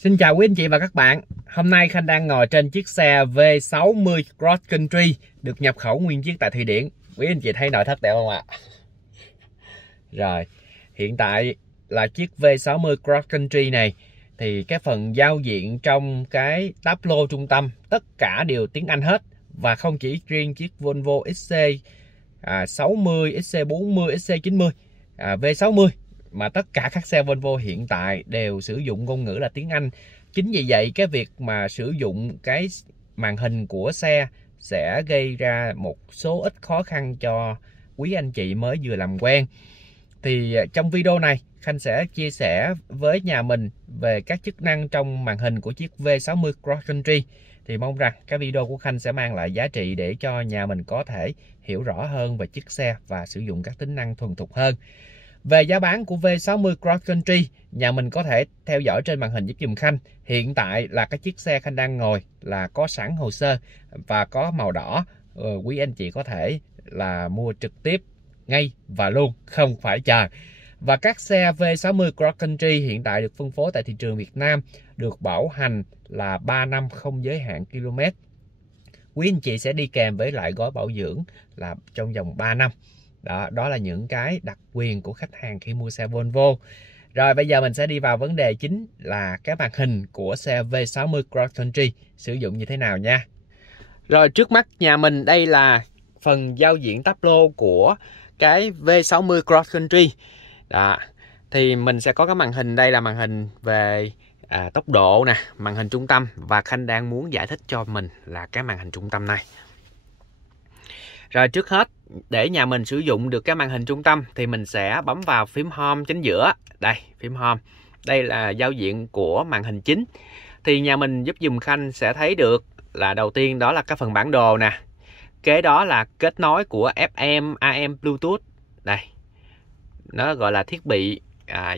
Xin chào quý anh chị và các bạn. Hôm nay Khanh đang ngồi trên chiếc xe V60 Cross Country được nhập khẩu nguyên chiếc tại Thụy Điển. Quý anh chị thấy nội thất đẹp không ạ? Rồi, hiện tại là chiếc V60 Cross Country này thì cái phần giao diện trong cái táp lô trung tâm tất cả đều tiếng Anh hết. Và không chỉ riêng chiếc Volvo XC60, XC40, XC90, V60 mà tất cả các xe Volvo hiện tại đều sử dụng ngôn ngữ là tiếng Anh. Chính vì vậy cái việc mà sử dụng cái màn hình của xe sẽ gây ra một số ít khó khăn cho quý anh chị mới vừa làm quen. Thì trong video này Khanh sẽ chia sẻ với nhà mình về các chức năng trong màn hình của chiếc V60 Cross Country. Thì mong rằng cái video của Khanh sẽ mang lại giá trị để cho nhà mình có thể hiểu rõ hơn về chiếc xe và sử dụng các tính năng thuần thục hơn. Về giá bán của V60 Cross Country, nhà mình có thể theo dõi trên màn hình giúp dùm Khanh. Hiện tại là cái chiếc xe Khanh đang ngồi là có sẵn hồ sơ và có màu đỏ. Quý anh chị có thể là mua trực tiếp ngay và luôn, không phải chờ. Và các xe V60 Cross Country hiện tại được phân phối tại thị trường Việt Nam, được bảo hành là 3 năm không giới hạn km. Quý anh chị sẽ đi kèm với lại gói bảo dưỡng là trong vòng 3 năm. Đó là những cái đặc quyền của khách hàng khi mua xe Volvo. Rồi bây giờ mình sẽ đi vào vấn đề chính là cái màn hình của xe V60 Cross Country sử dụng như thế nào nha. Rồi trước mắt nhà mình đây là phần giao diện táp lô của cái V60 Cross Country. Đó. Thì mình sẽ có cái màn hình, đây là màn hình về tốc độ nè, màn hình trung tâm, và Khanh đang muốn giải thích cho mình là cái màn hình trung tâm này. Rồi trước hết, để nhà mình sử dụng được cái màn hình trung tâm thì mình sẽ bấm vào phím Home chính giữa. Đây, phím Home. Đây là giao diện của màn hình chính. Thì nhà mình giúp dùm Khanh sẽ thấy được là đầu tiên đó là cái phần bản đồ nè. Kế đó là kết nối của FM, AM, Bluetooth. Đây. Nó gọi là thiết bị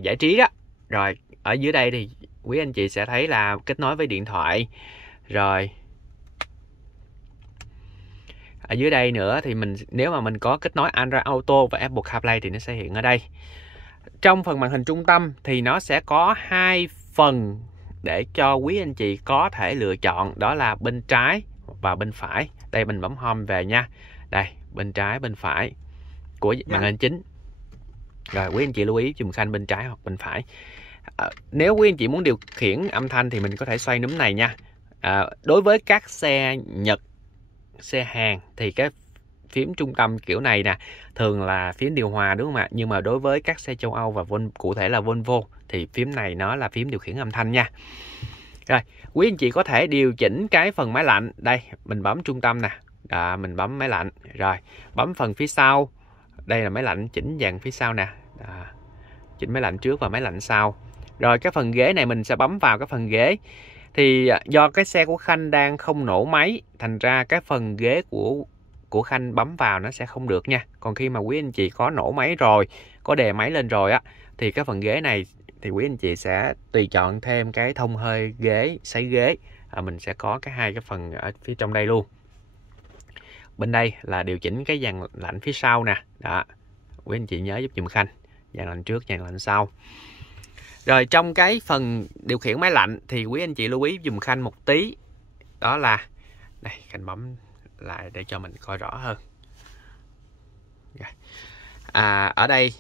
giải trí đó. Rồi, ở dưới đây thì quý anh chị sẽ thấy là kết nối với điện thoại. Rồi ở dưới đây nữa thì nếu mà mình có kết nối Android Auto và Apple CarPlay thì nó sẽ hiện ở đây. Trong phần màn hình trung tâm thì nó sẽ có hai phần để cho quý anh chị có thể lựa chọn, đó là bên trái và bên phải. Đây mình bấm Home về nha. Đây, bên trái bên phải của màn hình chính. Rồi quý anh chị lưu ý dùm Khanh bên trái hoặc bên phải. Nếu quý anh chị muốn điều khiển âm thanh thì mình có thể xoay núm này nha. Đối với các xe Nhật, xe Hàn thì cái phím trung tâm kiểu này nè thường là phím điều hòa, đúng không ạ? Nhưng mà đối với các xe châu Âu và cụ thể là Volvo thì phím này nó là phím điều khiển âm thanh nha. Rồi quý anh chị có thể điều chỉnh cái phần máy lạnh. Đây mình bấm trung tâm nè, mình bấm máy lạnh, rồi bấm phần phía sau. Đây là máy lạnh, chỉnh dàn phía sau nè, chỉnh máy lạnh trước và máy lạnh sau. Rồi cái phần ghế này mình sẽ bấm vào cái phần ghế. Thì do cái xe của Khanh đang không nổ máy, thành ra cái phần ghế của Khanh bấm vào nó sẽ không được nha. Còn khi mà quý anh chị có nổ máy rồi, có đè máy lên rồi á, thì cái phần ghế này thì quý anh chị sẽ tùy chọn thêm cái thông hơi ghế, sấy ghế. Mình sẽ có hai cái phần ở phía trong đây luôn. Bên đây là điều chỉnh cái dàn lạnh phía sau nè. Đó, quý anh chị nhớ giúp dùm Khanh, dàn lạnh trước, dàn lạnh sau. Rồi trong cái phần điều khiển máy lạnh thì quý anh chị lưu ý dùm Khanh một tí. Đó là, đây Khanh bấm lại để cho mình coi rõ hơn. Ở đây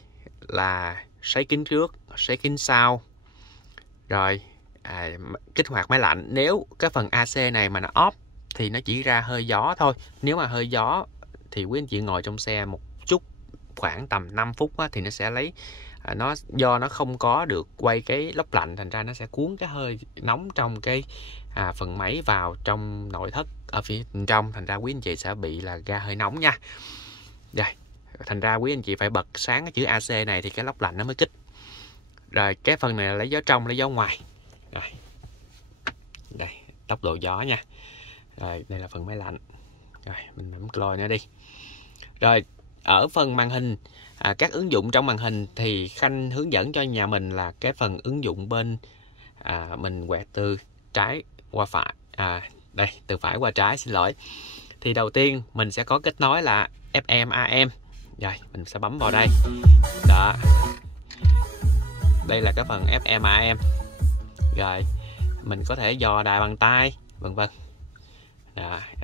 là sấy kính trước, sấy kính sau. Rồi kích hoạt máy lạnh. Nếu cái phần AC này mà nó off thì nó chỉ ra hơi gió thôi. Nếu mà hơi gió thì quý anh chị ngồi trong xe một chút, khoảng tầm 5 phút á, thì nó sẽ lấy do nó không có được quay cái lốc lạnh, thành ra nó sẽ cuốn cái hơi nóng trong cái phần máy vào trong nội thất ở phía trong, thành ra quý anh chị sẽ bị là ra hơi nóng nha. Rồi, thành ra quý anh chị phải bật sáng cái chữ AC này thì cái lốc lạnh nó mới kích. Rồi cái phần này là lấy gió trong, lấy gió ngoài. Rồi đây, tốc độ gió nha. Rồi đây là phần máy lạnh. Rồi mình bấm close nữa đi. Rồi ở phần màn hình, các ứng dụng trong màn hình thì Khanh hướng dẫn cho nhà mình là cái phần ứng dụng bên mình quẹt từ trái qua phải, đây từ phải qua trái, xin lỗi. Thì đầu tiên mình sẽ có kết nối là FM, AM. Rồi mình sẽ bấm vào đây. Đó, đây là cái phần FM, AM. Rồi mình có thể dò đài bằng tay, vân vân.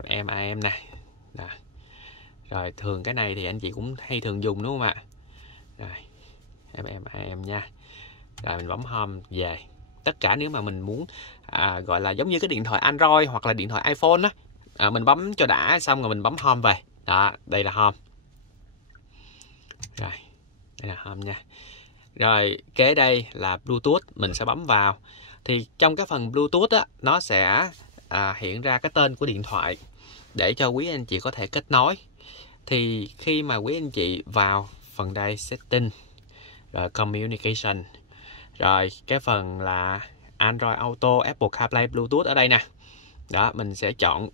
FM AM nè. Đó. Rồi thường cái này thì anh chị cũng hay thường dùng đúng không ạ? Rồi FM AM nha. Rồi mình bấm home về. Tất cả nếu mà mình muốn gọi là giống như cái điện thoại Android hoặc là điện thoại iPhone á, mình bấm cho đã xong rồi mình bấm home về. Đó, đây là home. Rồi, đây là home nha. Rồi, kế đây là Bluetooth, mình sẽ bấm vào. Thì trong cái phần Bluetooth á, nó sẽ hiện ra cái tên của điện thoại để cho quý anh chị có thể kết nối. Thì khi mà quý anh chị vào phần đây setting, rồi communication, rồi cái phần là Android Auto, Apple CarPlay, Bluetooth ở đây nè. Đó, mình sẽ chọn,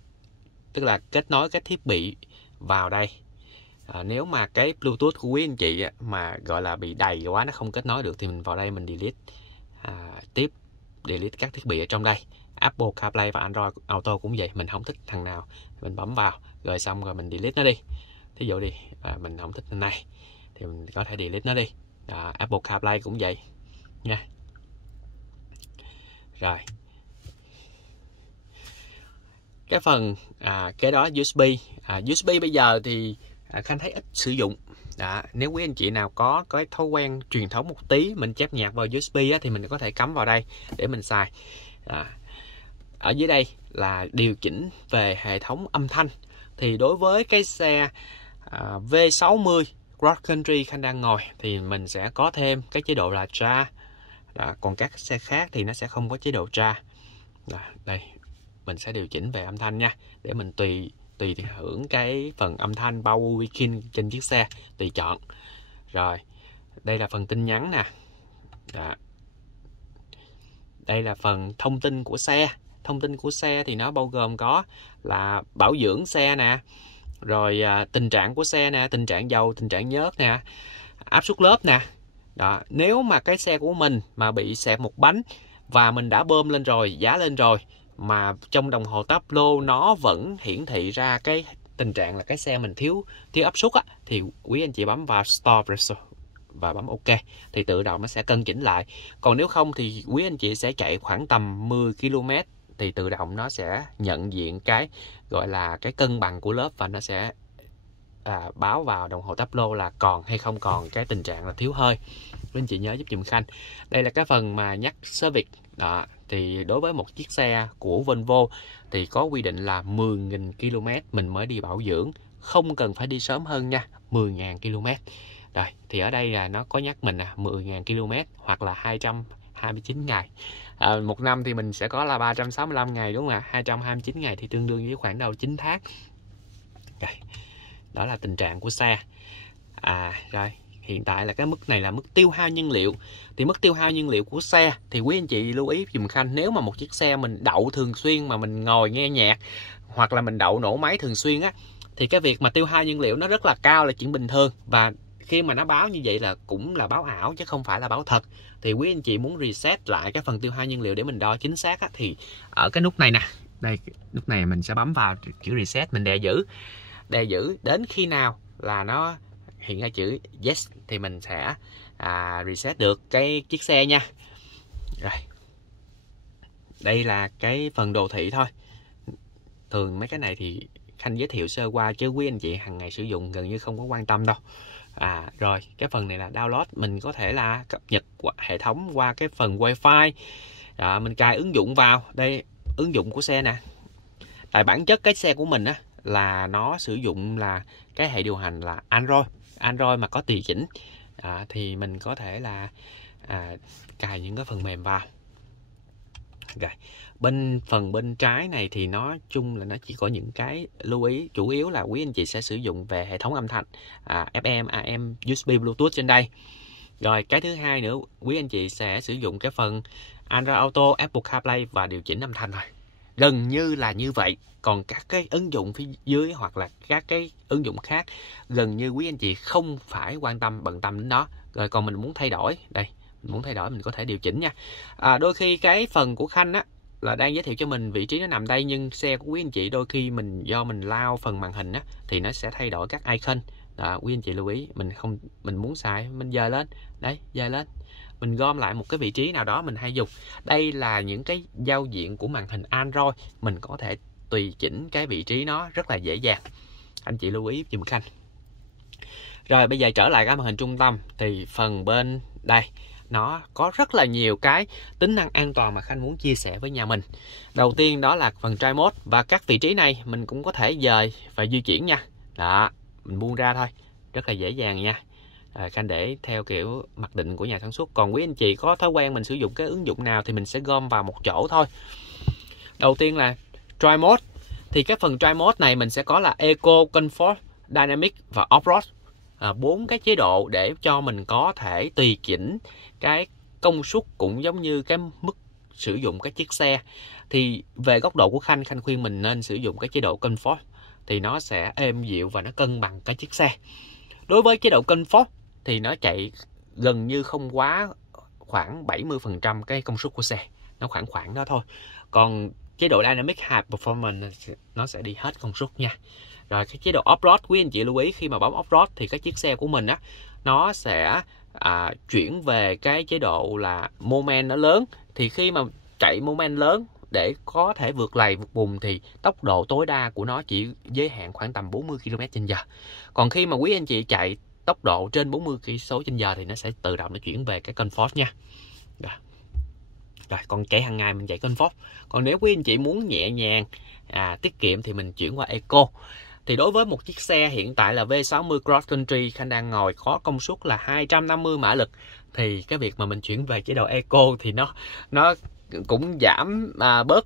tức là kết nối cái thiết bị vào đây. Nếu mà cái Bluetooth của quý anh chị mà gọi là bị đầy quá, nó không kết nối được thì mình vào đây mình delete delete các thiết bị ở trong đây. Apple CarPlay và Android Auto cũng vậy, mình không thích thằng nào mình bấm vào rồi xong rồi mình delete nó đi. Thí dụ đi mình không thích thằng này thì mình có thể delete nó đi. Apple CarPlay cũng vậy nha. Rồi cái phần cái đó USB. USB bây giờ thì Khanh thấy ít sử dụng. Nếu quý anh chị nào có cái thói quen truyền thống một tí, mình chép nhạc vào USB thì mình có thể cắm vào đây để mình xài. Ở dưới đây là điều chỉnh về hệ thống âm thanh. Thì đối với cái xe V60 Cross Country Khanh đang ngồi thì mình sẽ có thêm cái chế độ là tra. Còn các xe khác thì nó sẽ không có chế độ tra. Đây mình sẽ điều chỉnh về âm thanh nha, để mình tùy hưởng cái phần âm thanh Power Weekend trên chiếc xe, tùy chọn. Rồi đây là phần tin nhắn nè. Đây là phần thông tin của xe. Thông tin của xe thì nó bao gồm có là bảo dưỡng xe nè, rồi tình trạng của xe nè, tình trạng dầu, tình trạng nhớt nè, áp suất lớp nè. Đó, nếu mà cái xe của mình mà bị xẹp một bánh và mình đã bơm lên rồi, giá lên rồi, mà trong đồng hồ Tableau nó vẫn hiển thị ra cái tình trạng là cái xe mình thiếu áp suất thì quý anh chị bấm vào Store Pressure và bấm OK thì tự động nó sẽ cân chỉnh lại. Còn nếu không thì quý anh chị sẽ chạy khoảng tầm 10 km thì tự động nó sẽ nhận diện cái gọi là cái cân bằng của lớp và nó sẽ báo vào đồng hồ Tableau là còn hay không còn cái tình trạng là thiếu hơi. Quý anh chị nhớ giúp dùm Khanh. Đây là cái phần mà nhắc service. Đó, thì đối với một chiếc xe của Volvo thì có quy định là 10.000 km mình mới đi bảo dưỡng, không cần phải đi sớm hơn nha, 10.000 km. Rồi, thì ở đây là nó có nhắc mình 10.000 km hoặc là 229 ngày. Một năm thì mình sẽ có là 365 ngày đúng không ạ? 229 ngày thì tương đương với khoảng đầu 9 tháng. Rồi, đó là tình trạng của xe. Rồi, hiện tại là cái mức này là mức tiêu hao nhiên liệu. Thì mức tiêu hao nhiên liệu của xe thì quý anh chị lưu ý dùm Khanh, nếu mà một chiếc xe mình đậu thường xuyên mà mình ngồi nghe nhạc hoặc là mình đậu nổ máy thường xuyên thì cái việc mà tiêu hao nhiên liệu nó rất là cao là chuyện bình thường. Và khi mà nó báo như vậy là cũng là báo ảo chứ không phải là báo thật. Thì quý anh chị muốn reset lại cái phần tiêu hao nhiên liệu để mình đo chính xác thì ở cái nút này nè. Đây, nút này mình sẽ bấm vào chữ reset, mình đè giữ đến khi nào là nó hiện ra chữ yes thì mình sẽ reset được cái chiếc xe nha. Rồi, đây là cái phần đồ thị thôi. Thường mấy cái này thì Khanh giới thiệu sơ qua chứ quý anh chị hàng ngày sử dụng gần như không có quan tâm đâu. Rồi cái phần này là download, mình có thể là cập nhật hệ thống qua cái phần wifi. Mình cài ứng dụng vào đây, ứng dụng của xe nè. Tại bản chất cái xe của mình là nó sử dụng là cái hệ điều hành là Android mà có tùy chỉnh. Thì mình có thể là cài những cái phần mềm vào. Rồi, phần bên trái này thì nói chung là nó chỉ có những cái lưu ý, chủ yếu là quý anh chị sẽ sử dụng về hệ thống âm thanh FM, AM, USB, Bluetooth trên đây. Rồi cái thứ hai nữa, quý anh chị sẽ sử dụng cái phần Android Auto, Apple CarPlay và điều chỉnh âm thanh thôi. Gần như là như vậy. Còn các cái ứng dụng phía dưới hoặc là các cái ứng dụng khác gần như quý anh chị không phải bận tâm đến đó. Rồi còn mình muốn thay đổi, đây, mình muốn thay đổi mình có thể điều chỉnh nha. Đôi khi cái phần của Khanh là đang giới thiệu cho mình vị trí nó nằm đây, nhưng xe của quý anh chị đôi khi do mình lao phần màn hình thì nó sẽ thay đổi các icon. Quý anh chị lưu ý, mình muốn xài mình dời lên, đấy, dời lên. mình gom lại một cái vị trí nào đó mình hay dùng. Đây là những cái giao diện của màn hình Android, mình có thể tùy chỉnh cái vị trí nó rất là dễ dàng, anh chị lưu ý giùm Khanh. Rồi bây giờ trở lại cái màn hình trung tâm, thì phần bên đây nó có rất là nhiều cái tính năng an toàn mà Khanh muốn chia sẻ với nhà mình. Đầu tiên đó là phần Drive Mode, và các vị trí này mình cũng có thể dời và di chuyển nha. Đó, mình buông ra thôi, rất là dễ dàng nha. Khanh để theo kiểu mặc định của nhà sản xuất. Còn quý anh chị có thói quen mình sử dụng cái ứng dụng nào thì mình sẽ gom vào một chỗ thôi. Đầu tiên là Drive Mode, thì cái phần Drive Mode này mình sẽ có là Eco, Comfort, Dynamic và Off-Road. 4 cái chế độ để cho mình có thể tùy chỉnh cái công suất cũng giống như cái mức sử dụng cái chiếc xe. Thì về góc độ của Khanh khuyên mình nên sử dụng cái chế độ Comfort, thì nó sẽ êm dịu và nó cân bằng cái chiếc xe. Đối với chế độ Comfort thì nó chạy gần như không quá khoảng 70% cái công suất của xe, nó khoảng đó thôi. Còn chế độ Dynamic High Performance nó sẽ đi hết công suất nha. Rồi cái chế độ Off-Road, quý anh chị lưu ý khi mà bấm Off-Road thì cái chiếc xe của mình á, nó sẽ chuyển về cái chế độ là moment nó lớn. Thì khi mà chạy moment lớn để có thể vượt lầy vượt bùn thì tốc độ tối đa của nó chỉ giới hạn khoảng tầm 40 km/h. Còn khi mà quý anh chị chạy tốc độ trên 40 km/h thì nó sẽ tự động nó chuyển về cái Comfort nha. Rồi còn chạy hàng ngày mình chạy Comfort. Còn nếu quý anh chị muốn nhẹ nhàng tiết kiệm thì mình chuyển qua Eco. Thì đối với một chiếc xe hiện tại là V60 Cross Country Khanh đang ngồi có công suất là 250 mã lực, thì cái việc mà mình chuyển về chế độ Eco thì nó cũng giảm bớt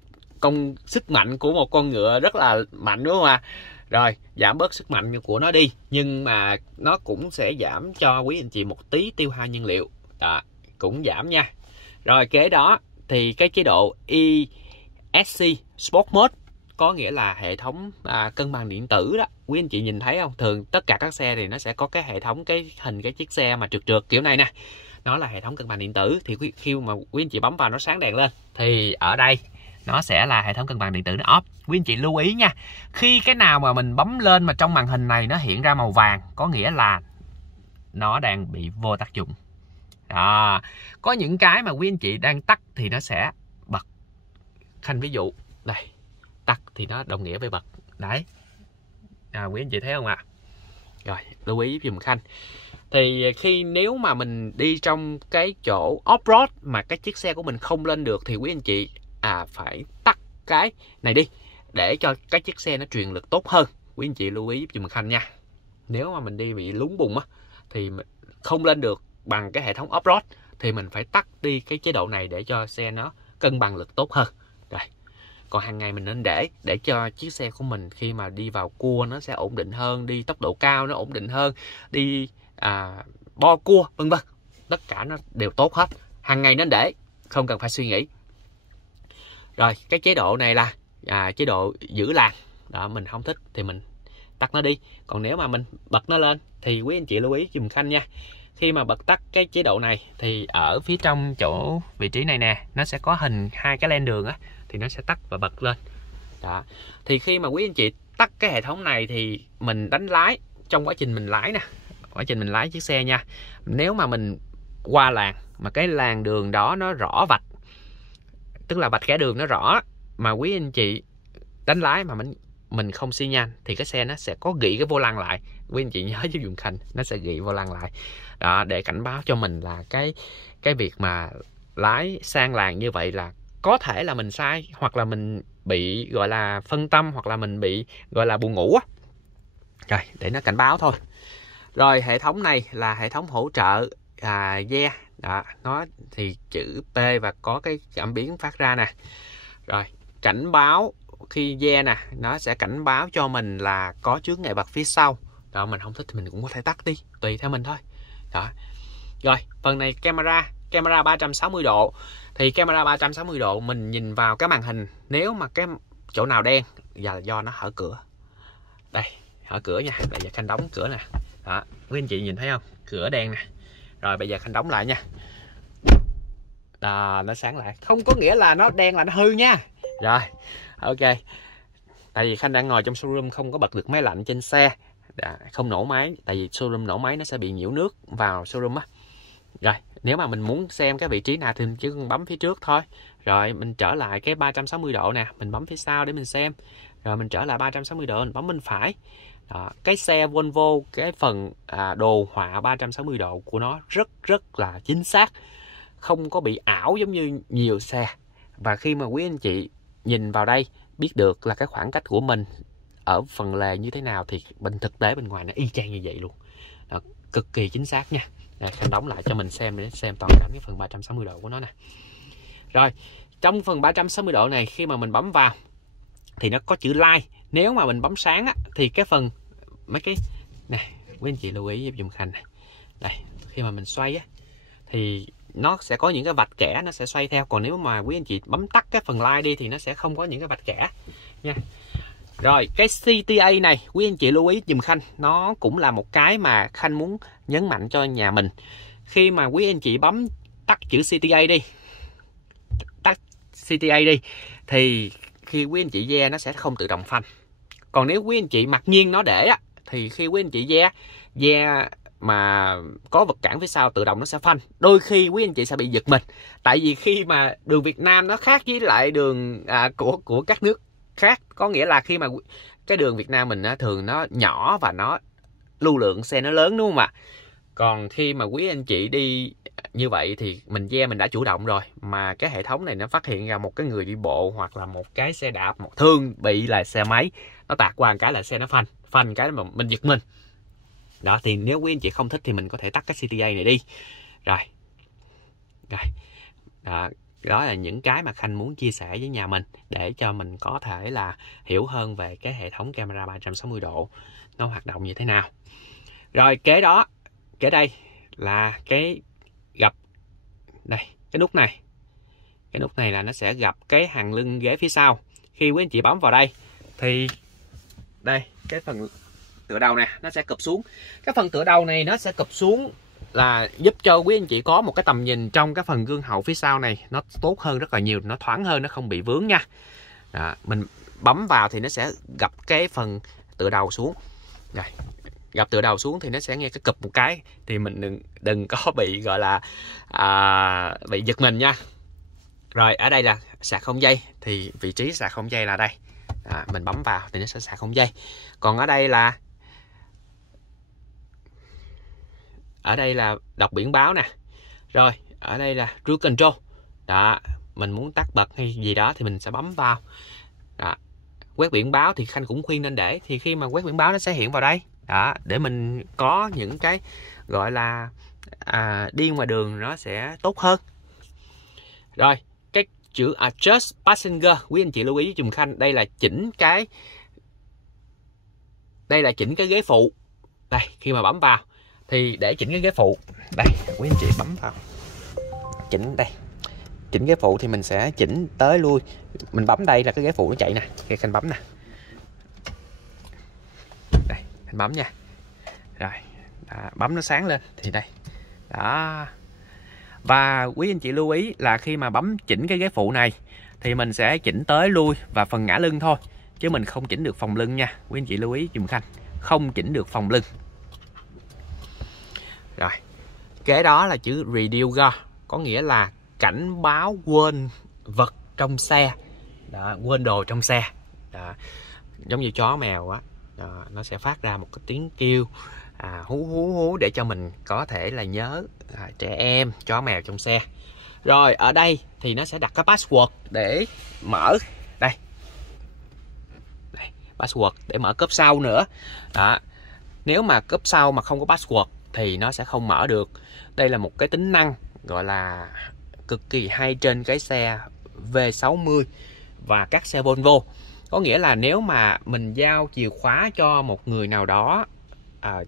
sức mạnh của một con ngựa rất là mạnh, đúng không ạ? Rồi giảm bớt sức mạnh của nó đi, nhưng mà nó cũng sẽ giảm cho quý anh chị một tí tiêu hao nhiên liệu, cũng giảm nha. Rồi kế đó thì cái chế độ ESC Sport Mode, có nghĩa là hệ thống cân bằng điện tử đó. Quý anh chị nhìn thấy không? Thường tất cả các xe thì nó sẽ có cái hệ thống cái chiếc xe mà trượt kiểu này nè. Nó là hệ thống cân bằng điện tử. Thì khi mà quý anh chị bấm vào nó sáng đèn lên, thì ở đây nó sẽ là hệ thống cân bằng điện tử nó off. Quý anh chị lưu ý nha. Khi cái nào mà mình bấm lên mà trong màn hình này nó hiện ra màu vàng, có nghĩa là nó đang bị vô tác dụng. Đó. Có những cái mà quý anh chị đang tắt thì nó sẽ bật. Khanh ví dụ đây, tắt thì nó đồng nghĩa với bật. Đấy, quý anh chị thấy không ạ? Rồi lưu ý dùm Khanh. Thì nếu mà mình đi trong cái chỗ off-road mà cái chiếc xe của mình không lên được thì quý anh chị phải tắt cái này đi để cho cái chiếc xe nó truyền lực tốt hơn. Quý anh chị lưu ý dùm Khanh nha. Nếu mà mình đi bị lún bùn á thì không lên được bằng cái hệ thống off-road thì mình phải tắt đi cái chế độ này để cho xe nó cân bằng lực tốt hơn. Rồi. Còn hàng ngày mình nên để cho chiếc xe của mình khi mà đi vào cua nó sẽ ổn định hơn, đi tốc độ cao nó ổn định hơn, đi bo cua vân vân, tất cả nó đều tốt hết. Hàng ngày nên để, không cần phải suy nghĩ. Rồi cái chế độ này là chế độ giữ làn đó, mình không thích thì mình tắt nó đi. Còn nếu mà mình bật nó lên thì quý anh chị lưu ý dùm Khanh nha. Khi mà bật tắt cái chế độ này thì ở phía trong chỗ vị trí này nè, nó sẽ có hình hai cái len đường á, thì nó sẽ tắt và bật lên. Đó. Thì khi mà quý anh chị tắt cái hệ thống này thì mình đánh lái, trong quá trình mình lái nè, quá trình mình lái chiếc xe nha, nếu mà mình qua làn mà cái làn đường đó nó rõ vạch, tức là vạch kẻ đường nó rõ, mà quý anh chị đánh lái mà mình không xi nhan thì cái xe nó sẽ có gị cái vô lăng lại. Quý anh chị nhớ giúp dùng Khanh, nó sẽ gị vô lăng lại đó, để cảnh báo cho mình là cái việc mà lái sang làn như vậy là có thể là mình sai, hoặc là mình bị gọi là phân tâm, hoặc là mình bị gọi là buồn ngủ á. Rồi để nó cảnh báo thôi. Rồi hệ thống này là hệ thống hỗ trợ yeah. Đó, nó thì chữ P và có cái cảm biến phát ra nè. Rồi cảnh báo khi yeah nè, nó sẽ cảnh báo cho mình là có chướng ngại vật phía sau. Đó, mình không thích thì mình cũng có thể tắt đi, tùy theo mình thôi. Đó. Rồi phần này camera 360 độ. Thì camera 360 độ mình nhìn vào cái màn hình, nếu mà cái chỗ nào đen là do nó hở cửa. Đây, hở cửa nha. Bây giờ Khanh đóng cửa nè. Đó, quý anh chị nhìn thấy không? Cửa đen nè. Rồi bây giờ Khanh đóng lại nha. Đó, nó sáng lại. Không có nghĩa là nó đen là nó hư nha. Rồi, ok. Tại vì Khanh đang ngồi trong showroom, không có bật được máy lạnh trên xe, không nổ máy. Tại vì showroom nổ máy nó sẽ bị nhiễu nước vào showroom á. Rồi, nếu mà mình muốn xem cái vị trí nào thì mình chỉ cần bấm phía trước thôi. Rồi mình trở lại cái 360 độ nè, mình bấm phía sau để mình xem. Rồi mình trở lại 360 độ, mình bấm bên phải. Đó, cái xe Volvo, cái phần đồ họa 360 độ của nó rất là chính xác, không có bị ảo giống như nhiều xe. Và khi mà quý anh chị nhìn vào đây biết được là cái khoảng cách của mình ở phần lề như thế nào thì bên thực tế bên ngoài nó y chang như vậy luôn. Đó, cực kỳ chính xác nha. Đây, Khanh đóng lại cho mình xem để xem toàn cảnh cái phần 360 độ của nó nè. Rồi, trong phần 360 độ này khi mà mình bấm vào thì nó có chữ like. Nếu mà mình bấm sáng á, thì cái phần mấy cái này quý anh chị lưu ý giúp dùm Khanh này. Đây, khi mà mình xoay á thì nó sẽ có những cái vạch kẻ nó sẽ xoay theo. Còn nếu mà quý anh chị bấm tắt cái phần like đi thì nó sẽ không có những cái vạch kẻ nha. Rồi cái CTA này quý anh chị lưu ý dùm Khanh, nó cũng là một cái mà Khanh muốn nhấn mạnh cho nhà mình. Khi mà quý anh chị bấm tắt chữ CTA đi, tắt CTA đi thì khi quý anh chị ve nó sẽ không tự động phanh. Còn nếu quý anh chị mặc nhiên nó để á, thì khi quý anh chị ve mà có vật cản phía sau tự động nó sẽ phanh. Đôi khi quý anh chị sẽ bị giật mình. Tại vì khi mà đường Việt Nam nó khác với lại đường của các nước khác. Có nghĩa là khi mà cái đường Việt Nam mình thường nó nhỏ và nó lưu lượng xe nó lớn, đúng không ạ? Còn khi mà quý anh chị đi như vậy thì mình đã chủ động rồi, mà cái hệ thống này nó phát hiện ra một cái người đi bộ hoặc là một cái xe đạp, một thương bị là xe máy, nó tạt qua một cái là xe nó phanh cái mà mình giật mình. Đó, thì nếu quý anh chị không thích thì mình có thể tắt cái CTA này đi. Rồi đó là những cái mà Khanh muốn chia sẻ với nhà mình để cho mình có thể là hiểu hơn về cái hệ thống camera 360 độ nó hoạt động như thế nào. Rồi kế đây là cái gặp đây, cái nút này. Cái nút này là nó sẽ gặp cái hàng lưng ghế phía sau. Khi quý anh chị bấm vào đây thì đây, cái phần tựa đầu nè nó sẽ cụp xuống. Cái phần tựa đầu này nó sẽ cụp xuống là giúp cho quý anh chị có một cái tầm nhìn trong cái phần gương hậu phía sau này nó tốt hơn rất là nhiều, nó thoáng hơn, nó không bị vướng nha. Đó, mình bấm vào thì nó sẽ gặp cái phần tựa đầu xuống. Rồi, gặp tựa đầu xuống thì nó sẽ nghe cái cụp một cái, thì mình đừng có bị gọi là bị giật mình nha. Rồi ở đây là sạc không dây, thì vị trí sạc không dây là đây. Mình bấm vào thì nó sẽ sạc không dây. Còn ở đây là đọc biển báo nè. Rồi ở đây là cruise control. Đó, mình muốn tắt bật hay gì đó thì mình sẽ bấm vào. Đó, quét biển báo thì Khanh cũng khuyên nên để, thì khi mà quét biển báo nó sẽ hiện vào đây. Đó, để mình có những cái gọi là đi ngoài đường nó sẽ tốt hơn. Rồi cái chữ adjust passenger, quý anh chị lưu ý dùm Khanh, đây là chỉnh cái ghế phụ. Đây, khi mà bấm vào thì để chỉnh cái ghế phụ, đây quý anh chị bấm vào chỉnh đây, chỉnh ghế phụ thì mình sẽ chỉnh tới lui. Mình bấm đây là cái ghế phụ nó chạy nè, khi Khanh bấm nè, đây Khanh bấm nha. Rồi bấm nó sáng lên thì đây đó. Và quý anh chị lưu ý là khi mà bấm chỉnh cái ghế phụ này thì mình sẽ chỉnh tới lui và phần ngã lưng thôi, chứ mình không chỉnh được phòng lưng nha. Quý anh chị lưu ý dùm Khanh, không chỉnh được phòng lưng. Rồi kế đó là chữ reduce, có nghĩa là cảnh báo quên vật trong xe. Đó, quên đồ trong xe. Đó, giống như chó mèo á, nó sẽ phát ra một cái tiếng kêu hú hú hú để cho mình có thể là nhớ trẻ em, chó mèo trong xe. Rồi ở đây thì nó sẽ đặt cái password để mở đây, password để mở cốp sau nữa. Đó, nếu mà cốp sau mà không có password thì nó sẽ không mở được. Đây là một cái tính năng gọi là cực kỳ hay trên cái xe V60 và các xe Volvo. Có nghĩa là nếu mà mình giao chìa khóa cho một người nào đó,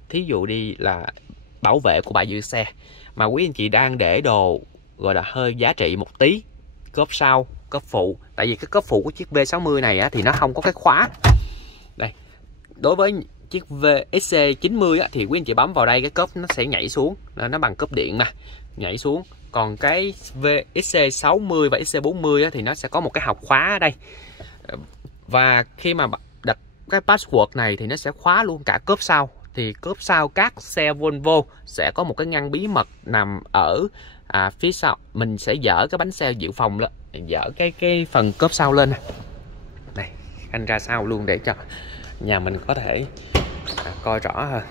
thí dụ đi là bảo vệ của bãi giữ xe, mà quý anh chị đang để đồ gọi là hơi giá trị một tí, cốp sau, cốp phụ. Tại vì cái cốp phụ của chiếc V60 này thì nó không có cái khóa. Đây, đối với chiếc XC90 thì quý anh chị bấm vào đây, cái cốp nó sẽ nhảy xuống, nó bằng cốp điện mà, nhảy xuống. Còn cái XC60 và XC40 thì nó sẽ có một cái hộc khóa ở đây. Và khi mà đặt cái password này thì nó sẽ khóa luôn cả cốp sau, thì cốp sau các xe Volvo sẽ có một cái ngăn bí mật nằm ở phía sau. Mình sẽ dỡ cái bánh xe dự phòng lên, dỡ cái phần cốp sau lên. Đây, anh ra sau luôn để cho nhà mình có thể coi rõ hơn.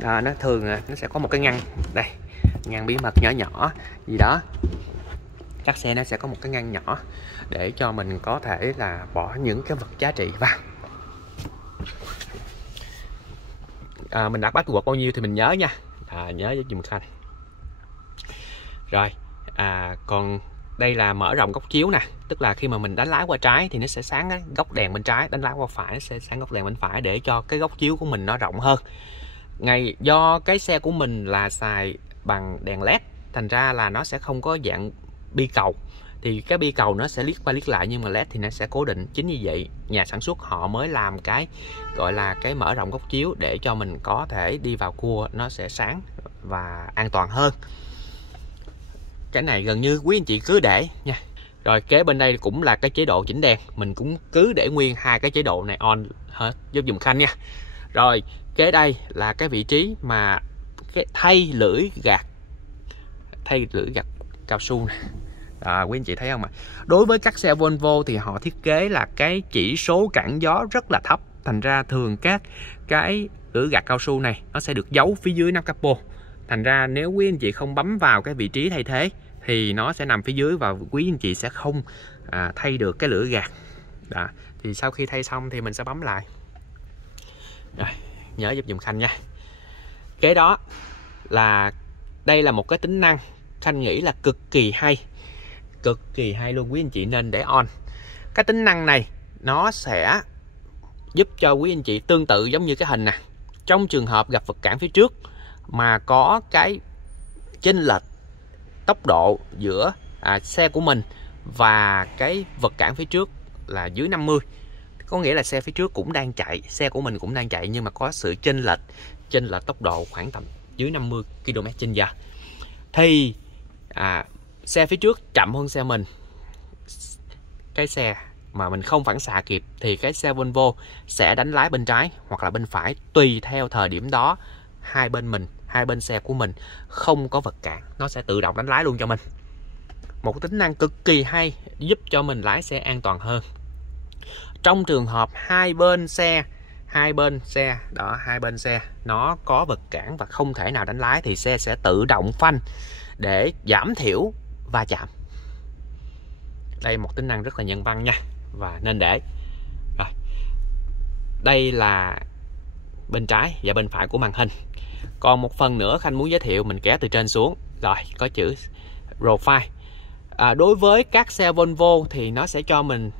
Đó, nó thường nó sẽ có một cái ngăn đây, ngăn bí mật nhỏ nhỏ gì đó. Các xe nó sẽ có một cái ngăn nhỏ để cho mình có thể là bỏ những cái vật giá trị vào. Mình đặt password bao nhiêu thì mình nhớ nha, nhớ với dùm Khanh. Rồi, còn đây là mở rộng góc chiếu nè, tức là khi mà mình đánh lái qua trái thì nó sẽ sáng cái góc đèn bên trái, đánh lái qua phải nó sẽ sáng góc đèn bên phải để cho cái góc chiếu của mình nó rộng hơn. Do cái xe của mình là xài bằng đèn led, thành ra là nó sẽ không có dạng bi cầu, thì cái bi cầu nó sẽ liếc qua liếc lại, nhưng mà led thì nó sẽ cố định. Chính vì vậy nhà sản xuất họ mới làm cái gọi là cái mở rộng góc chiếu để cho mình có thể đi vào cua nó sẽ sáng và an toàn hơn. Cái này gần như quý anh chị cứ để nha. Rồi kế bên đây cũng là cái chế độ chỉnh đèn, mình cũng cứ để nguyên hai cái chế độ này on hết giúp dùm Khanh nha. Rồi kế đây là cái vị trí mà cái thay lưỡi gạt cao su nè. Quý anh chị thấy không ạ? Đối với các xe Volvo thì họ thiết kế là cái chỉ số cản gió rất là thấp, thành ra thường các cái lưỡi gạt cao su này nó sẽ được giấu phía dưới nắp capo. Thành ra nếu quý anh chị không bấm vào cái vị trí thay thế thì nó sẽ nằm phía dưới và quý anh chị sẽ không thay được cái lưỡi gạt. Đó. Thì sau khi thay xong thì mình sẽ bấm lại. Rồi, nhớ giúp dùm Khanh nha. Kế đó là đây là một cái tính năng Khanh nghĩ là cực kỳ hay luôn, quý anh chị nên để on. Cái tính năng này nó sẽ giúp cho quý anh chị tương tự giống như cái hình nè. Trong trường hợp gặp vật cản phía trước mà có cái chênh lệch tốc độ giữa xe của mình và cái vật cản phía trước là dưới 50, có nghĩa là xe phía trước cũng đang chạy, xe của mình cũng đang chạy, nhưng mà có sự chênh lệch tốc độ khoảng tầm dưới 50 km/h, thì xe phía trước chậm hơn xe mình, cái xe mà mình không phản xạ kịp, thì cái xe Volvo sẽ đánh lái bên trái hoặc là bên phải tùy theo thời điểm đó. Hai bên xe của mình không có vật cản, nó sẽ tự động đánh lái luôn cho mình. Một tính năng cực kỳ hay giúp cho mình lái xe an toàn hơn. Trong trường hợp hai bên xe nó có vật cản và không thể nào đánh lái thì xe sẽ tự động phanh để giảm thiểu va chạm. Đây một tính năng rất là nhân văn nha, và nên để. Rồi, đây là bên trái và bên phải của màn hình. Còn một phần nữa Khanh muốn giới thiệu, mình kéo từ trên xuống. Rồi, có chữ Profile. Đối với các xe Volvo thì nó sẽ cho mình,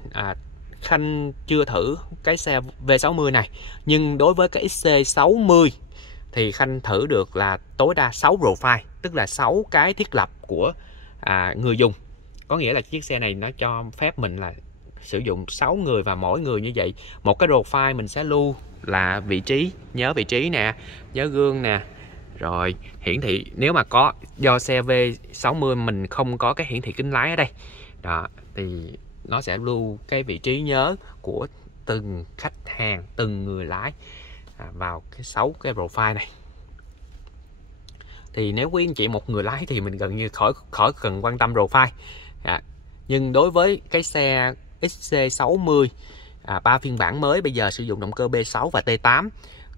Khanh chưa thử cái xe V60 này, nhưng đối với cái XC60 thì Khanh thử được là tối đa 6 profile, tức là 6 cái thiết lập của người dùng. Có nghĩa là chiếc xe này nó cho phép mình là sử dụng 6 người, và mỗi người như vậy một cái profile mình sẽ lưu là vị trí, nhớ vị trí nè, nhớ gương nè, rồi hiển thị. Nếu mà có, do xe V60 mình không có cái hiển thị kính lái ở đây đó, thì nó sẽ lưu cái vị trí nhớ của từng khách hàng, từng người lái vào cái 6 cái profile này. Thì nếu quý anh chị một người lái thì mình gần như khỏi cần quan tâm profile. Nhưng đối với cái xe XC60 3 phiên bản mới bây giờ sử dụng động cơ B6 và T8,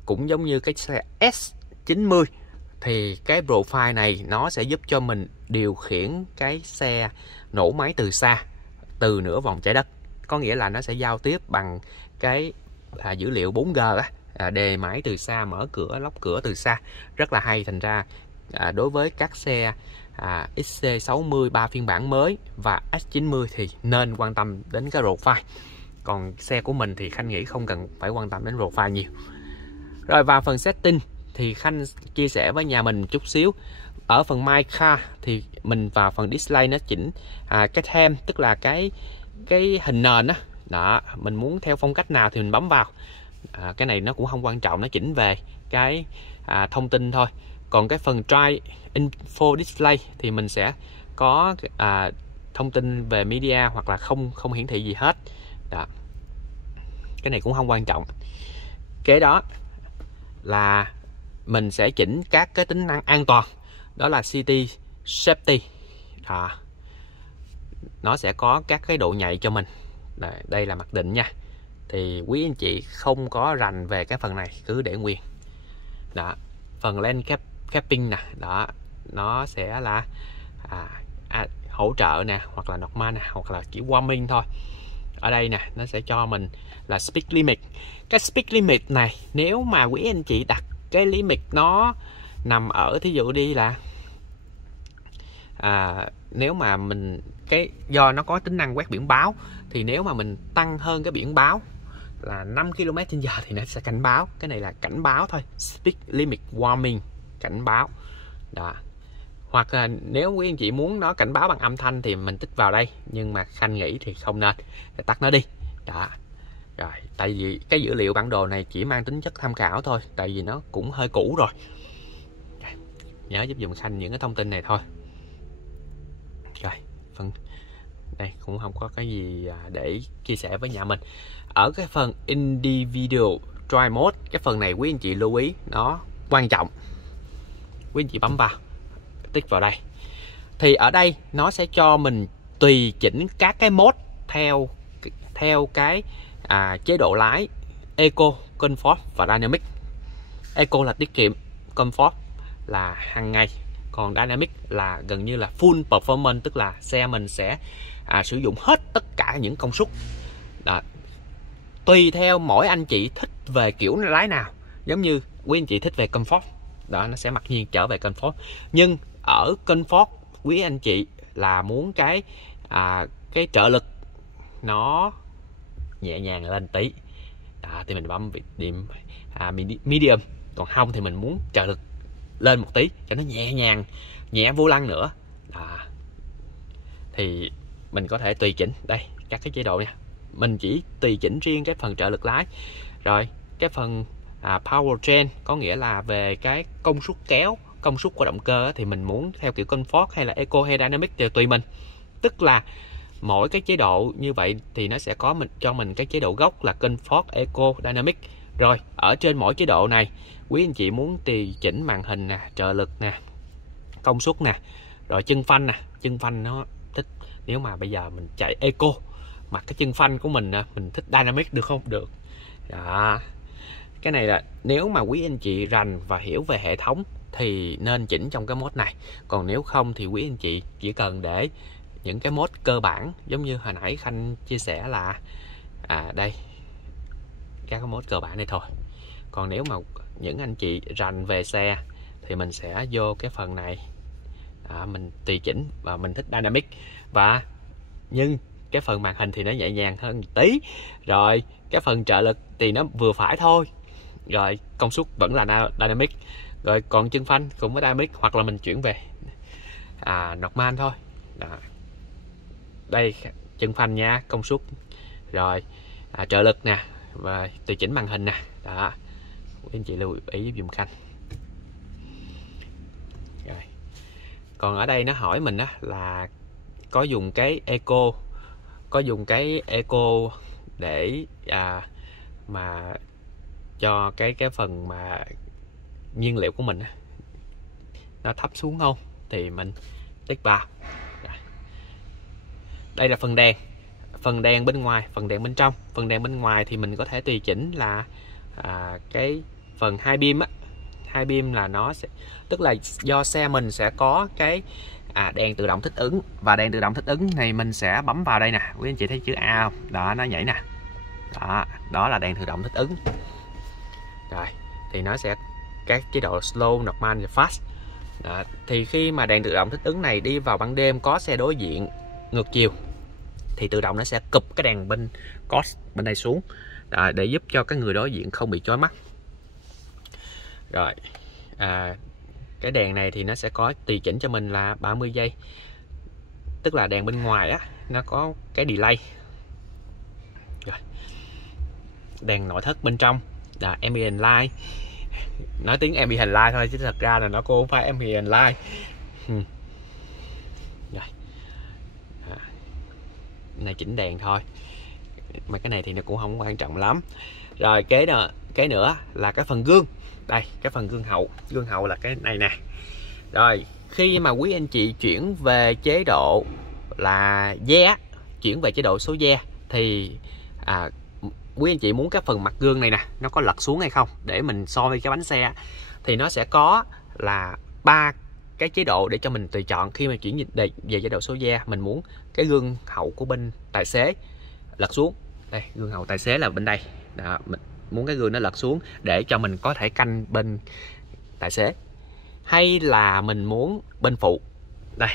cũng giống như cái xe S90, thì cái profile này nó sẽ giúp cho mình điều khiển cái xe nổ máy từ xa, từ nửa vòng trái đất. Có nghĩa là nó sẽ giao tiếp bằng cái dữ liệu 4G đề máy từ xa, mở cửa, lóc cửa từ xa, rất là hay. Thành ra đối với các xe XC60 3 phiên bản mới và S90 thì nên quan tâm đến cái profile. Còn xe của mình thì Khanh nghĩ không cần phải quan tâm đến profile nhiều. Rồi vào phần setting thì Khanh chia sẻ với nhà mình chút xíu. Ở phần My Car thì mình vào phần display nó chỉnh cái theme, tức là cái hình nền đó, mình muốn theo phong cách nào thì mình bấm vào. Cái này nó cũng không quan trọng, nó chỉnh về cái thông tin thôi. Còn cái phần Drive Info Display thì mình sẽ có thông tin về media hoặc là không hiển thị gì hết đó. Cái này cũng không quan trọng. Kế đó là mình sẽ chỉnh các cái tính năng an toàn, đó là City Safety. Nó sẽ có các cái độ nhạy cho mình. Đây là mặc định nha. Thì quý anh chị không có rành về cái phần này cứ để nguyên. Đó, phần lane capping nè, đó nó sẽ là hỗ trợ nè, hoặc là Normal nè, hoặc là chỉ warming thôi. Ở đây nè, nó sẽ cho mình là speed limit. Cái speed limit này nếu mà quý anh chị đặt cái limit nó nằm ở, thí dụ đi là nếu mà mình do nó có tính năng quét biển báo, thì nếu mà mình tăng hơn cái biển báo là 5 km/h thì nó sẽ cảnh báo. Cái này là cảnh báo thôi, speed limit warning, cảnh báo. Đó. Hoặc là nếu quý anh chị muốn nó cảnh báo bằng âm thanh thì mình tích vào đây, nhưng mà Khanh nghĩ thì không nên, để tắt nó đi. Đó. Rồi, tại vì cái dữ liệu bản đồ này chỉ mang tính chất tham khảo thôi, tại vì nó cũng hơi cũ rồi. Nhớ giúp dùm Khanh những cái thông tin này thôi. Rồi, phần đây cũng không có cái gì để chia sẻ với nhà mình. Ở cái phần Individual Drive Mode, cái phần này quý anh chị lưu ý, nó quan trọng. Quý anh chị bấm vào, tích vào đây. Thì ở đây nó sẽ cho mình tùy chỉnh các cái mode theo cái chế độ lái Eco, Comfort và Dynamic. Eco là tiết kiệm, Comfort là hàng ngày, còn Dynamic là gần như là full performance, tức là xe mình sẽ sử dụng hết tất cả những công suất. Đó. Tùy theo mỗi anh chị thích về kiểu lái nào, giống như quý anh chị thích về Comfort, đó nó sẽ mặc nhiên trở về Comfort. Nhưng ở Comfort quý anh chị là muốn cái trợ lực nó nhẹ nhàng lên tí, thì mình bấm điểm medium. Còn không thì mình muốn trợ lực lên một tí cho nó nhẹ nhàng, nhẹ vô lăng nữa. Thì mình có thể tùy chỉnh đây các cái chế độ nha. Mình chỉ tùy chỉnh riêng cái phần trợ lực lái. Rồi cái phần powertrain, có nghĩa là về cái công suất kéo, công suất của động cơ thì mình muốn theo kiểu Comfort hay là Eco hay Dynamic thì tùy mình. Tức là mỗi cái chế độ như vậy thì nó sẽ có cho mình cái chế độ gốc là Comfort, Eco, Dynamic. Rồi ở trên mỗi chế độ này quý anh chị muốn tùy chỉnh màn hình nè, trợ lực nè, công suất nè, rồi chân phanh nè. Chân phanh nó thích, nếu mà bây giờ mình chạy Eco mà cái chân phanh của mình mình thích Dynamic được không? Được. Đó. Cái này là nếu mà quý anh chị rành và hiểu về hệ thống thì nên chỉnh trong cái mode này. Còn nếu không thì quý anh chị chỉ cần để những cái mode cơ bản, giống như hồi nãy Khanh chia sẻ là đây các cái mode cơ bản này thôi. Còn nếu mà những anh chị rành về xe thì mình sẽ vô cái phần này, mình tùy chỉnh và mình thích Dynamic. Nhưng cái phần màn hình thì nó nhẹ nhàng hơn một tí. Rồi cái phần trợ lực thì nó vừa phải thôi. Rồi công suất vẫn là Dynamic. Rồi còn chân phanh cũng với Dynamic, hoặc là mình chuyển về Normal thôi. Đó. Đây chân phanh nha, công suất, rồi trợ lực nè, và tùy chỉnh màn hình nè. Đó, anh chị lưu ý giúp dùm Khanh. Rồi. Còn ở đây nó hỏi mình là có dùng cái Eco để mà cho cái phần mà nhiên liệu của mình nó thấp xuống không, thì mình tích vào. Đây là phần đèn. Phần đèn bên ngoài, phần đèn bên trong. Phần đèn bên ngoài thì mình có thể tùy chỉnh là cái phần hai beam á. Hai beam là nó sẽ, tức là do xe mình sẽ có cái đèn tự động thích ứng, và đèn tự động thích ứng này mình sẽ bấm vào đây nè. Quý anh chị thấy chữ A không? Đó, nó nhảy nè. Đó là đèn tự động thích ứng. Rồi, thì nó sẽ các chế độ slow, normal và fast. Đó, thì khi mà đèn tự động thích ứng này đi vào ban đêm, có xe đối diện ngược chiều thì tự động nó sẽ cụp cái đèn bên bên đây xuống. Đó, để giúp cho cái người đối diện không bị chói mắt. Rồi cái đèn này thì nó sẽ có tùy chỉnh cho mình là 30 giây, tức là đèn bên ngoài nó có cái delay. Rồi. Đèn nội thất bên trong là ambient light, nói tiếng ambient light thôi chứ thật ra là nó cũng không phải ambient light. Rồi. Này chỉnh đèn thôi, mà cái này thì nó cũng không quan trọng lắm. Rồi cái nữa là cái phần gương. đây cái phần gương hậu là cái này nè. Rồi khi mà quý anh chị chuyển về chế độ là ve, chuyển về chế độ số ve thì quý anh chị muốn cái phần mặt gương này nè nó có lật xuống hay không, để mình so với cái bánh xe thì nó sẽ có là 3 cái chế độ để cho mình tùy chọn. Khi mà chuyển về chế độ số ve, mình muốn cái gương hậu của bên tài xế lật xuống, đây gương hậu tài xế là bên đây đó, mình muốn cái gương nó lật xuống để cho mình có thể canh bên tài xế, hay là mình muốn bên phụ. Đây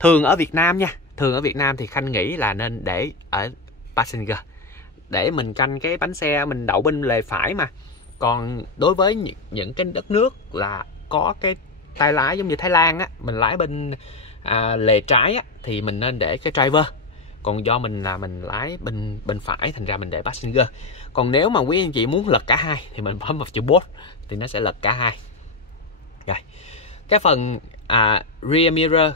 thường ở Việt Nam nha, thường ở Việt Nam thì Khanh nghĩ là nên để ở passenger để mình canh cái bánh xe mình đậu bên lề phải mà. Còn đối với những cái đất nước là có cái tay lái giống như Thái Lan á, mình lái bên lề trái á, thì mình nên để cái driver. Còn do mình là mình lái bên phải, thành ra mình để passenger. Còn nếu mà quý anh chị muốn lật cả hai thì mình bấm vào chữ both thì nó sẽ lật cả hai. Rồi cái phần rear mirror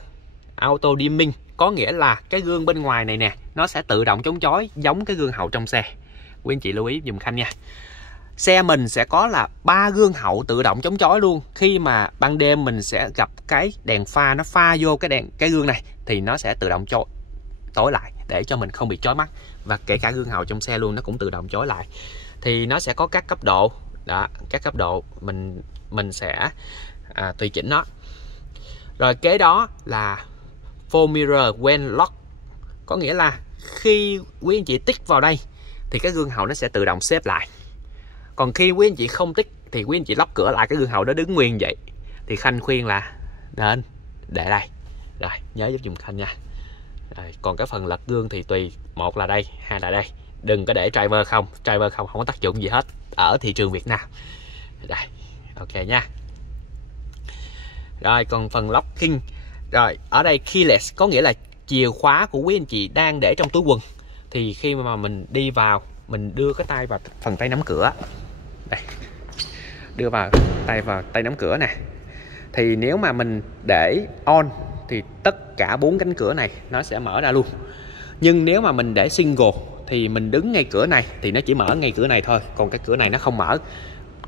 auto dimming có nghĩa là cái gương bên ngoài này nè nó sẽ tự động chống chói giống cái gương hậu trong xe. Quý anh chị lưu ý dùm Khanh nha. Xe mình sẽ có là 3 gương hậu tự động chống chói luôn. Khi mà ban đêm mình sẽ gặp cái đèn pha nó pha vô cái gương này thì nó sẽ tự động tối lại để cho mình không bị chói mắt. Và kể cả gương hậu trong xe luôn nó cũng tự động chói lại. Thì nó sẽ có các cấp độ. Đó, các cấp độ mình sẽ tùy chỉnh nó. Rồi kế đó là full mirror when lock, có nghĩa là khi quý anh chị tích vào đây thì cái gương hậu nó sẽ tự động xếp lại. Còn khi quý anh chị không tích thì quý anh chị lóc cửa lại, cái gương hậu nó đứng nguyên vậy. Thì Khanh khuyên là nên để đây. Rồi nhớ giúp dùm Khanh nha. Rồi, còn cái phần lật gương thì tùy, một là đây, hai là đây. Đừng có để driver không không có tác dụng gì hết ở thị trường Việt Nam. Đây, ok nha. Rồi còn phần locking, rồi ở đây keyless có nghĩa là chìa khóa của quý anh chị đang để trong túi quần. Thì khi mà mình đi vào, mình đưa cái tay vào phần tay nắm cửa. Đây, đưa vào tay nắm cửa nè. Thì nếu mà mình để on thì tất cả 4 cánh cửa này nó sẽ mở ra luôn. Nhưng nếu mà mình để single thì mình đứng ngay cửa này thì nó chỉ mở ngay cửa này thôi, còn cái cửa này nó không mở.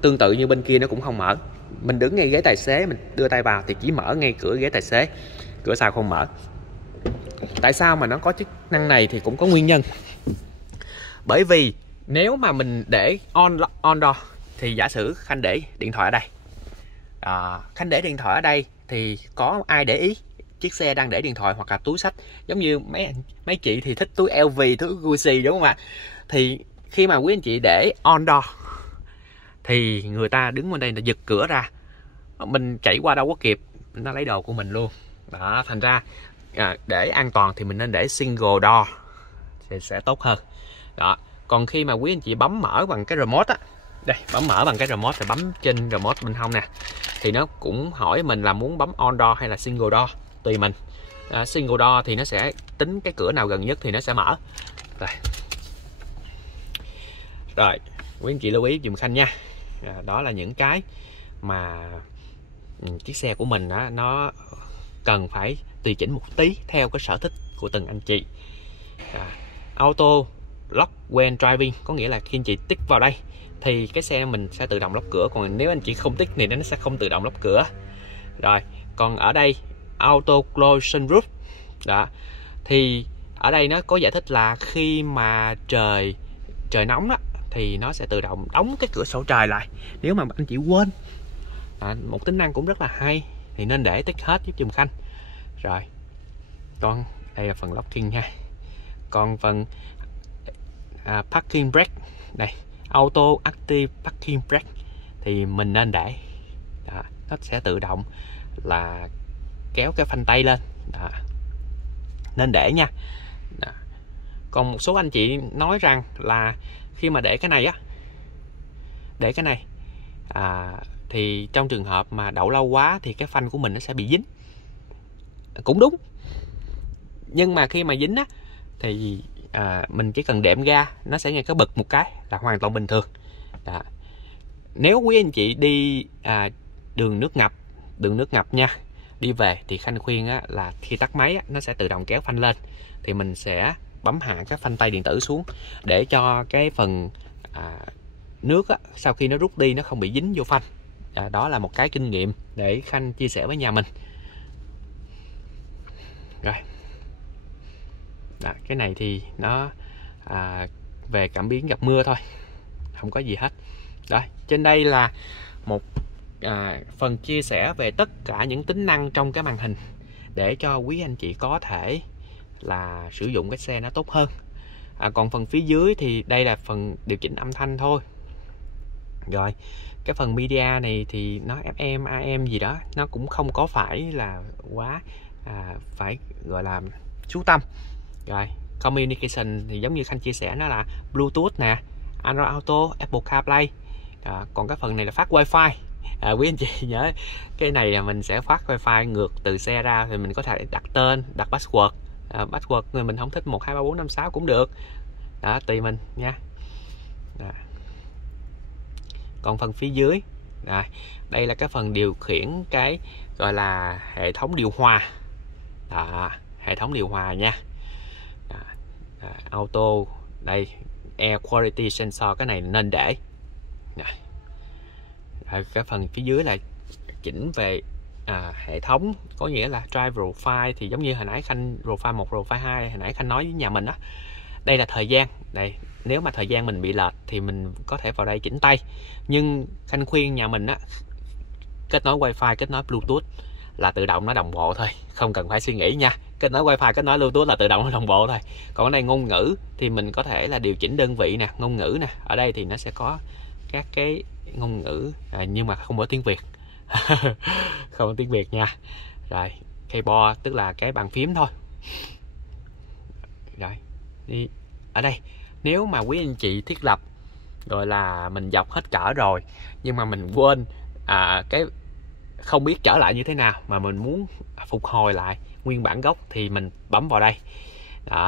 Tương tự như bên kia nó cũng không mở. Mình đứng ngay ghế tài xế, mình đưa tay vào thì chỉ mở ngay cửa ghế tài xế, cửa sau không mở. Tại sao mà nó có chức năng này thì cũng có nguyên nhân. Bởi vì nếu mà mình để on door thì giả sử Khanh để điện thoại ở đây, Khanh để điện thoại ở đây thì có ai để ý chiếc xe đang để điện thoại hoặc là túi xách. Giống như mấy chị thì thích túi LV, túi Gucci đúng không ạ? Thì khi mà quý anh chị để on door thì người ta đứng bên đây là giật cửa ra, mình chạy qua đâu có kịp, nó lấy đồ của mình luôn. Đó, thành ra để an toàn thì mình nên để single door thì sẽ tốt hơn. Đó, còn khi mà quý anh chị bấm mở bằng cái remote á, đây bấm mở bằng cái remote thì bấm trên remote bên hông nè, thì nó cũng hỏi mình là muốn bấm on door hay là single door, tùy mình. Single door thì nó sẽ tính cái cửa nào gần nhất thì nó sẽ mở. Rồi quý anh chị lưu ý dùm Khanh nha. Đó là những cái mà chiếc xe của mình nó cần phải tùy chỉnh một tí theo cái sở thích của từng anh chị. Auto lock when driving có nghĩa là khi anh chị tích vào đây thì cái xe mình sẽ tự động lóc cửa, còn nếu anh chị không tích thì nó sẽ không tự động lóc cửa. Rồi còn ở đây auto close sunroof, đó thì ở đây nó có giải thích là khi mà trời nóng đó thì nó sẽ tự động đóng cái cửa sổ trời lại nếu mà anh chị quên. Một tính năng cũng rất là hay thì nên để tích hết giúp dùm Khanh. Rồi còn đây là phần locking ha. Còn phần parking brake đây, auto active parking brake thì mình nên để đó, nó sẽ tự động là kéo cái phanh tay lên đó. Nên để nha đó. Còn một số anh chị nói rằng là khi mà để cái này á, để cái này thì trong trường hợp mà đậu lâu quá thì cái phanh của mình nó sẽ bị dính. Cũng đúng, nhưng mà khi mà dính á thì mình chỉ cần đệm ga nó sẽ nghe cái bật một cái là hoàn toàn bình thường đó. Nếu quý anh chị đi đường nước ngập nha, đi về thì Khanh khuyên là khi tắt máy nó sẽ tự động kéo phanh lên, thì mình sẽ bấm hạ cái phanh tay điện tử xuống để cho cái phần nước sau khi nó rút đi nó không bị dính vô phanh Đó là một cái kinh nghiệm để Khanh chia sẻ với nhà mình. Rồi cái này thì nó về cảm biến gặp mưa thôi, không có gì hết. Rồi trên đây là một phần chia sẻ về tất cả những tính năng trong cái màn hình để cho quý anh chị có thể là sử dụng cái xe nó tốt hơn. Còn phần phía dưới thì đây là phần điều chỉnh âm thanh thôi. Rồi cái phần media này thì nó FM, AM gì đó, nó cũng không có phải là quá phải gọi là chú tâm. Rồi communication thì giống như Khanh chia sẻ, nó là Bluetooth nè, Android Auto, Apple CarPlay. Còn cái phần này là phát Wi-Fi. Quý anh chị nhớ cái này là mình sẽ phát Wi-Fi ngược từ xe ra, thì mình có thể đặt tên, đặt password. Password người mình không thích 1 2 3 4 5 6 cũng được, tùy mình nha. Còn phần phía dưới đây là cái phần điều khiển cái gọi là hệ thống điều hòa. Hệ thống điều hòa nha. Auto đây, air quality sensor, cái này nên để. Cái phần phía dưới là chỉnh về hệ thống, có nghĩa là drive profile, thì giống như hồi nãy Khanh profile 1, profile 2 hồi nãy Khanh nói với nhà mình đó. Đây là thời gian. Đây, nếu mà thời gian mình bị lệch thì mình có thể vào đây chỉnh tay. Nhưng Khanh khuyên nhà mình á, kết nối Wi-Fi, kết nối Bluetooth là tự động nó đồng bộ thôi, không cần phải suy nghĩ nha. Kết nối Wi-Fi, kết nối Bluetooth là tự động nó đồng bộ thôi. Còn ở đây ngôn ngữ thì mình có thể là điều chỉnh đơn vị nè, ngôn ngữ nè. Ở đây thì nó sẽ có các cái ngôn ngữ nhưng mà không có tiếng Việt. Không có tiếng Việt nha. Rồi keyboard tức là cái bàn phím thôi. Rồi đi ở đây, nếu mà quý anh chị thiết lập rồi là mình dọc hết cỡ rồi, nhưng mà mình quên cái không biết trở lại như thế nào, mà mình muốn phục hồi lại nguyên bản gốc, thì mình bấm vào đây.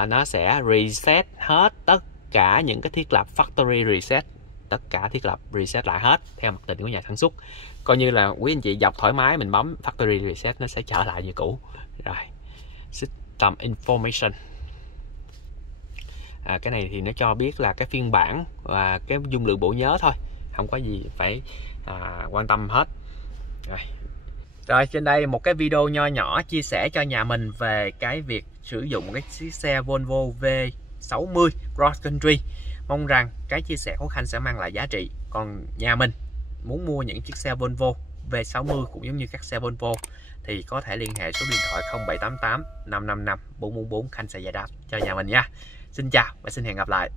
Nó sẽ reset hết tất cả những cái thiết lập factory reset, tất cả thiết lập reset lại hết theo mặc định của nhà sản xuất. Coi như là quý anh chị dọc thoải mái, mình bấm factory reset nó sẽ trở lại như cũ. Rồi system information, cái này thì nó cho biết là cái phiên bản và cái dung lượng bộ nhớ thôi, không có gì phải quan tâm hết. Rồi trên đây một cái video nho nhỏ chia sẻ cho nhà mình về cái việc sử dụng cái chiếc xe Volvo V60 Cross Country. Mong rằng cái chia sẻ của Khanh sẽ mang lại giá trị. Còn nhà mình muốn mua những chiếc xe Volvo V60 cũng giống như các xe Volvo thì có thể liên hệ số điện thoại 0788 555 444, Khanh sẽ giải đáp cho nhà mình nha. Xin chào và xin hẹn gặp lại.